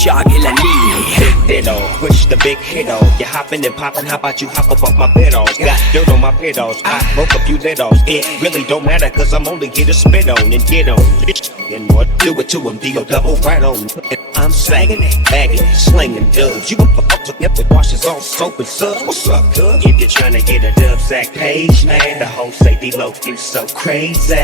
Shaghil Ali. Big ditto, push the big hit on. You hopping and popping, how about you hop up off my pedals? Got dirt on my pedals, I broke a few littles. It really don't matter, cause I'm only here to spit on and get on. And what do it to him, D.O. double right on. I'm slanging it, bagging it, slinging dubs. You gon' fuck to get with washes on soap and suds. What's up, cuz? If you're trying to get a dub sack page, man, the whole say D-Lo, you so crazy.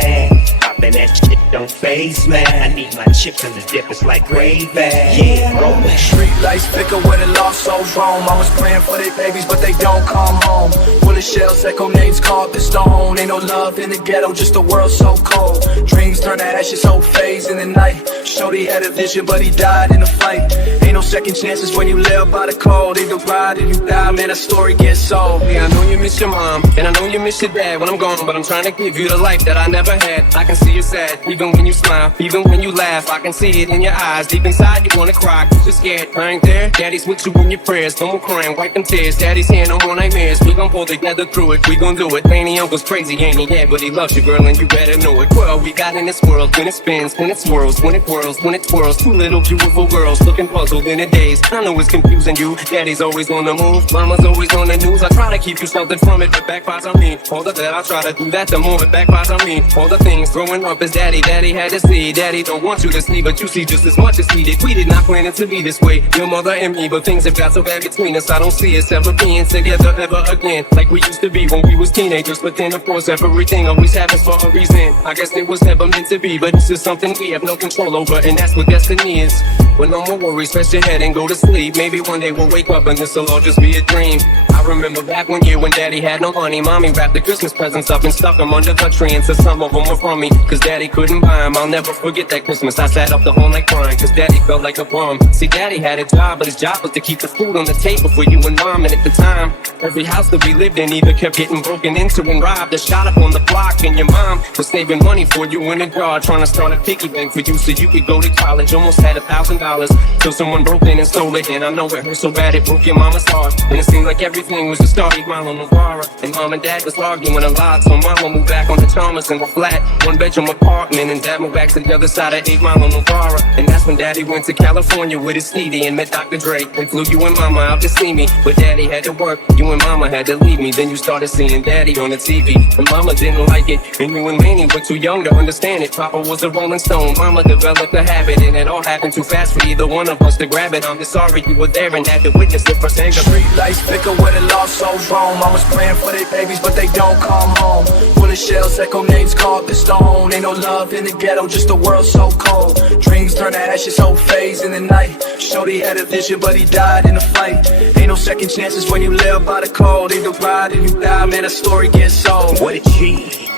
Poppin' that shit don't faze, man. I need my chips in the dip, it's like gravy. Yeah, rollin'. Street lights flicker where the lost souls roam. I was praying for their babies, but they don't come home. Bullet shells echo names called the stone. Ain't no love in the ghetto, just a world so cold. Dreams turn to ashes, hope fades in the night. Shorty had a vision, but he died in the fight. Ain't no second chances when you live by the code. Either ride or you die, man, a story gets sold. Yeah, I know you miss your mom, and I know you miss your dad when I'm gone, but I'm trying to give you the life that I never had. I can see you're sad, even when you smile, even when you laugh. I can see it in your eyes, deep inside you wanna cry, cause you're scared. I ain't there, daddy's with you in your prayers. No more crying, wipe them tears, daddy's here, no more nightmares. We gon' pull together through it, we gon' do it. Ain't he uncle's crazy, ain't he? Yeah, but he loves you, girl, and you better know it. Well, we got in this world, when it spins, when it swirls, when it whirls, when it twirls. Two little beautiful girls looking puzzled in a daze. I know it's confusing you, daddy's always on the move, mama's always on the news. I try to keep you sheltered from it, but backfires on me. All of that, I try to do that, the more it backfires on me. All the things growing up as daddy had to see. Daddy don't want you to see, but you see just as much as he did. We did not plan it to be this way, your mother and me, but things have got so bad between us. I don't see us ever being together ever again, like we used to be when we was teenagers. But then of course everything always happens for a reason. I guess it was never meant to be, but it's just something we have no control over, and that's what destiny is. When no more worries, rest your head and go to sleep. Maybe one day we'll wake up and this'll all just be a dream. I remember back one year when daddy had no money. Mommy wrapped the Christmas presents up and stuck them under the tree, and said some of them were from me, cause daddy couldn't buy them. I'll never forget that Christmas. I sat up the whole night crying, cause daddy felt like a bum. See, daddy had a job, but his job was to keep the food on the table for you and mom. And at the time, every house that we lived in either kept getting broken into and robbed or shot up on the block. And your mom was saving money for you in a jar, trying to start a piggy bank for you so you could go to college. Almost had $1,000 till someone broke in and stole it. And I know it hurt so bad it broke your mama's heart. And it seemed like everything was just 8 Mile on Novara, and mom and dad was arguing a lot. So mama moved back on the Thomas and a flat 1-bedroom apartment, and dad moved back to the other side of 8 Mile on Novara. And that's when daddy went to California with his CD and met Dr. Dre, and flew you and mama out to see me. But daddy had to work, you and mama had to leave me. Then you started seeing daddy on the TV, and mama didn't like it, and you and Laney were too young to understand it. Papa was a rolling stone, mama developed a habit, and it all happened too fast for either one of us to grab it. I'm just sorry you were there and had to witness it firsthand. Street lights flicker where the lost souls roam. I was praying for their babies, but they don't come home. Bullet shells echo names called the stone. Ain't no love in the ghetto, just a world so cold. Dreams turn to ashes, hope fades in the night. Shorty had a vision, but he died in the fight. Ain't no second chances when you live by the code. Either ride or you die, man, a story gets sold. What a G.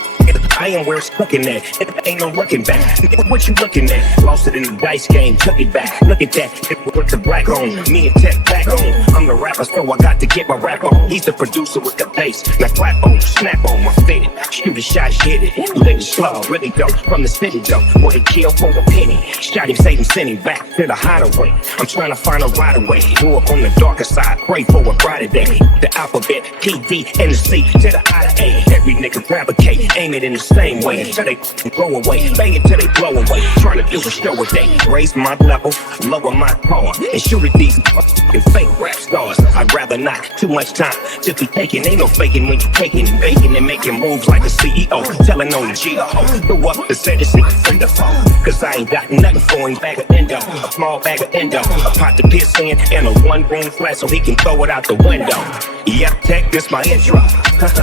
I am where it's looking at. Ain't no looking back. What you looking at? Lost it in the dice game, took it back. Look at that. It was the black on. Me and Tech back on. I'm the rapper, so I got to get my rap on. He's the producer with the bass. Now clap on, snap on my fitted. Shoot a shot, hit it. Live it slow, really dope. From the city though. Boy, he killed for a penny. Shot him, saved him, sent him back to the hideaway. I'm trying to find a right away. Grew up on the darker side. Pray for a brighter day. The alphabet, P, D, and the C to the I to A. Every nigga grab a K, aim it in the same way until they blow away, bang it till they blow away. Trying to do a show a day, raise my level, lower my power, and shoot at these fucking fake rap stars. I'd rather not. Too much time to be taking. Ain't no faking when you taking and baking and making moves like a CEO. Telling on the G.O. Throw up the set of secrets in the phone, cause I ain't got nothing for him. Bag of endo, a small bag of endo, a pot to piss in, and a 1-room flat so he can throw it out the window. Yep, tech, this my intro.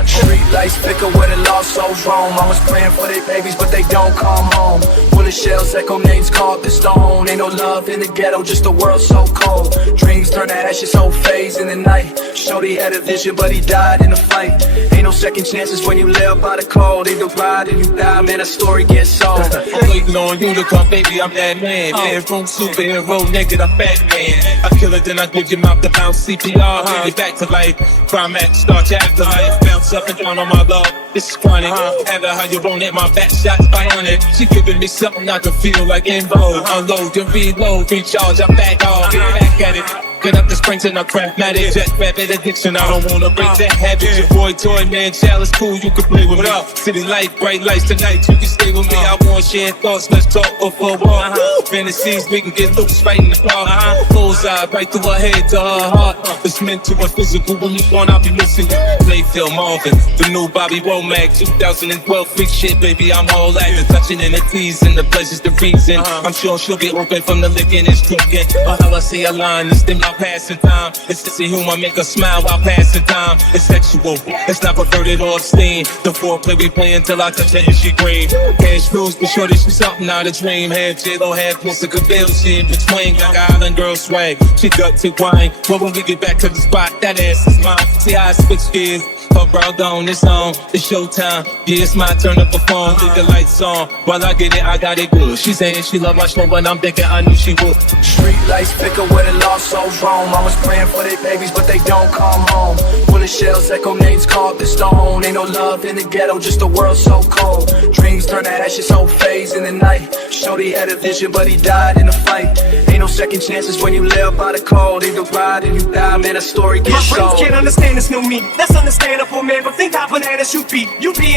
Street lights flicker where the lost souls roam. I was praying for their babies, but they don't come home. Bullet shells echo names called the stone. Ain't no love in the ghetto, just a world so cold. Dreams turn to ashes, hope fades in the night. Shorty had a vision, but he died in the fight. Ain't no second chances when you live by the code. Either ride or you die, man, a story gets sold. I'm waiting on you to come, baby, I'm that man. Bedroom superhero, naked, I'm Batman. I kill it, then I give you mouth to bounce CPR. Bring it back to life, climax, start your afterlife. Bounce up and down on my love, this is chronic. Ever how you want it, my back shots bionic. She giving me something I can feel like in vogue. Unload and reload, recharge, I'm back off. Get back at it. cooking up the springs in our craftmatic. Jet rapid addiction, I don't wanna break that habit. Your boy Toy Man, chalice cool, you can play with me. City life, bright lights tonight, you can stay with me. I want share thoughts, let's talk before war. Fantasies, we can get loose right in the car. Bullseye, right through her head to her heart. It's mental and physical, when you want, I'll be missing you. Playfield Marvin, the new Bobby Womack, 2012 freak shit, baby, I'm all at it. Touching in the teasing, the pleasure's the reason. I'm sure she'll get open from the licking and stroking. Or how I say a line, it's them while passing time. It's to see humor, make her smile while passing time. It's sexual, it's not perverted or obscene. The foreplay we play until I touch her and she green. Cash rules, be sure that she's something out of dream. Half J-Lo, half Jessica Biel, she in between. Young Island girl swag, she dirty wine. But when we get back to the spot, that ass is mine. See how I switch gears. Her brow gone, it's on, it's showtime. Yeah, it's my turn to perform, leave the lights on. While I get it, I got it good. She saying she love my show, but I'm thinking I knew she would. Street lights flicker where the lost souls roam. Mama's praying for their babies, but they don't come home. Bullet shells echo names called the stone. Ain't no love in the ghetto, just a world so cold. Dreams turn to ashes, whole phase in the night. Shorty had a vision, but he died in the fight. Ain't no second chances when you live by the code. Either ride and you die, man, a story gets sold. My friends can't understand this new me, that's understandable, man. But think how bananas you be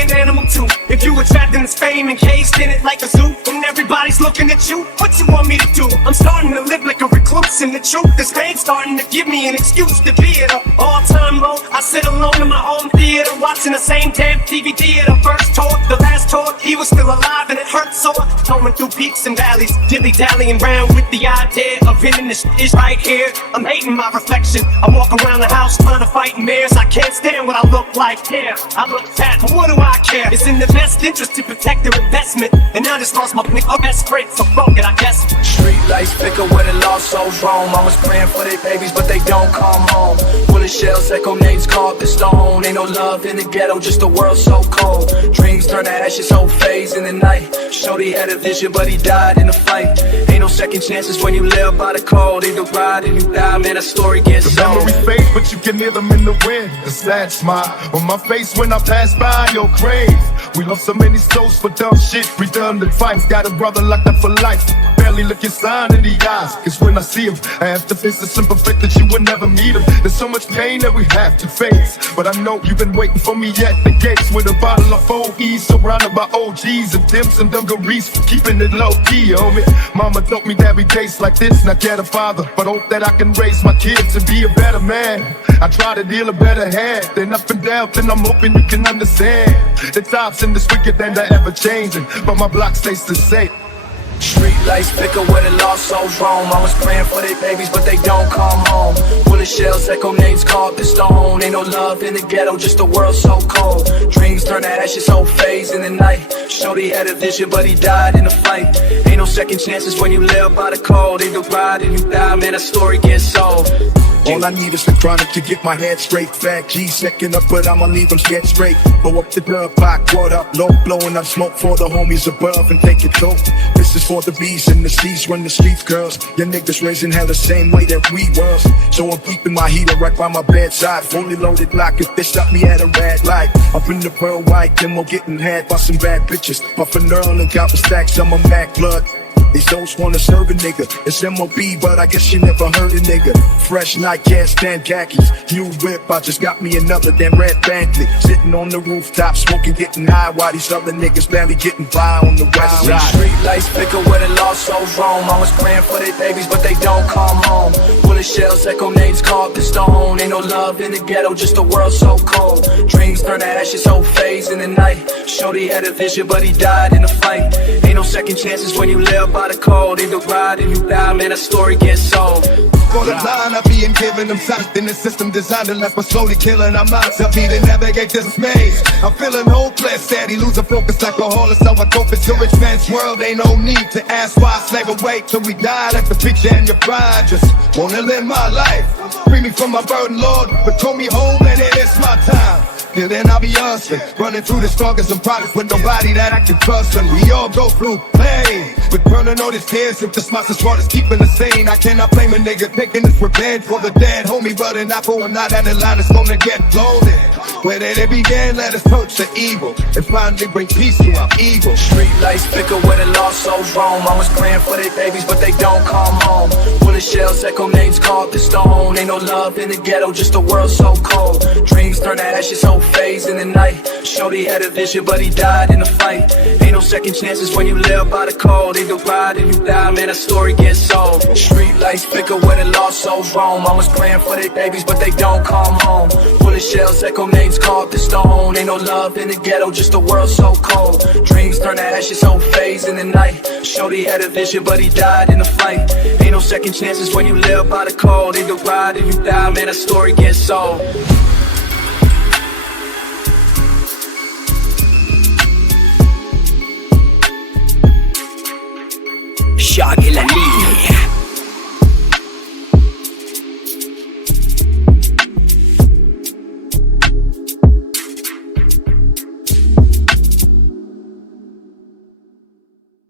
an animal too. If you were trapped in this fame and caged in it like a zoo, and everybody's looking at you, what you want me to do? I'm starting to live like a recluse, and the truth is fame starting to give me an excuse to be at an all-time low. I sit alone in my own theater, watching the same damn DVD at the first tour, the last tour. He was still alive and it hurt so. Going through peaks and valleys, dilly-dallying around with the idea of ending this is right here. I'm hating my reflection. I walk around the house trying to fight mirrors. I can't stand what I look like. Yeah, I look fat, but what do I care? It's in the best interest to protect their investment. And I just lost my best friend, so fuck it, I guess. Street lights flicker where the lost souls roam. Mama's praying for their babies, but they don't come home. Bullet shells echo names called the stone. Ain't no love in the ghetto, just a world so cold. Dreams turn to ashes, whole phase in the night. Shorty had a vision, but he died in the fight. Ain't no second chances when you live by the code. Either ride and you die, man, a story gets sold. The memory fades, but you can hear them in the wind. The sad smile on my face when I pass by your grave. We lost so many souls for dumb shit, redundant fights. Got a brother locked up for life. Barely look your sign in the eyes, cause when I see him, I have to face the simple fact that you would never meet him. There's so much pain that we have to face, but I know you've been waiting for me at the gates with a bottle of OE, surrounded by OGs and Dims and dungarees for keeping it low key, homie. Mama told me that we days like this, not get a father, but hope that I can raise my kids to be a better man. I try to deal a better hand, then up and down, then I'm hoping you can understand. The times in this wicked and they're ever changing, but my block stays the same. Street lights flicker where the lost souls roam. Mama's praying for their babies, but they don't come home. Bullet shells echo names called the stone. Ain't no love in the ghetto, just a world so cold. Dreams turn to ashes, whole phase in the night. Shorty had a vision, but he died in the fight. Ain't no second chances when you live by the code. Either ride and you die, man, a story gets sold. All I need is the chronic to get my head straight. Fat G second up, but I'ma leave them scared straight. Blow up the dub, pot, quad up low. Blowing up smoke for the homies above and take it low. This is for the bees in the seas, run the streets, girls. Your niggas raising hell the same way that we was. So I'm keeping my heater right by my bedside. Fully loaded lock if they stop me at a red light. Up in the pearl white, limo getting had by some bad bitches. Puffin' Earl and counting stacks on my Mac blood. These dogs wanna serve a nigga. It's MOB, but I guess you never heard a nigga. Fresh nightcast, tan khakis, new whip. I just got me another damn red Bentley. Sitting on the rooftop, smoking, getting high, while these other niggas barely getting by on the west side. Street lights flicker where the lost souls roam. Mama's praying for their babies, but they don't come home. Bullet shells echo names called the stone. Ain't no love in the ghetto, just a world so cold. Dreams turn to ashes, whole phase in the night. Shorty had a vision, but he died in the fight. Ain't no second chances when you live by the code. Either ride and you die, man, a story gets sold. For the line, I'm being given them sight. In the system designed to left, but slowly killing our minds. Help me to navigate this maze. I'm feeling hopeless, sad, he losing focus like a hauler. So I go into rich man's world, ain't no need to ask why I slave away till we die. Like the picture and your bride, just wanna live my life. Free me from my burden, Lord, but call me home and it is my time. Till then I'll be hustling, running through the struggles and products with nobody that I can trust. And we all go through pain, but burning all these tears if the smarts and smartest keeping the sane. I cannot blame a nigga taking this revenge for the dead homie, but not going out at the line is gonna get bloated. Where did it begin? Let us purge the evil and finally bring peace to our evil. Street lights flicker where the lost souls roam. Mamas praying for their babies, but they don't come home. Bullet shells echo names called the stone. Ain't no love in the ghetto, just a world so cold. Dreams turn to ashes, hope fades in the night. Shorty had a vision, but he died in the fight. Ain't no second chances when you live by the code. Either ride or you die, man, a story gets sold. Street lights flicker where the lost souls roam. Mamas praying for their babies, but they don't come home. Bullet shells echo names called the stone. Ain't no love in the ghetto, just a world so cold. Dreams turn to ashes, hope fades in the night. Shorty had a vision, but he died in the fight. Ain't no second chances when you live by the code. Either ride or you die, man, a story gets sold. Shaghil Ali.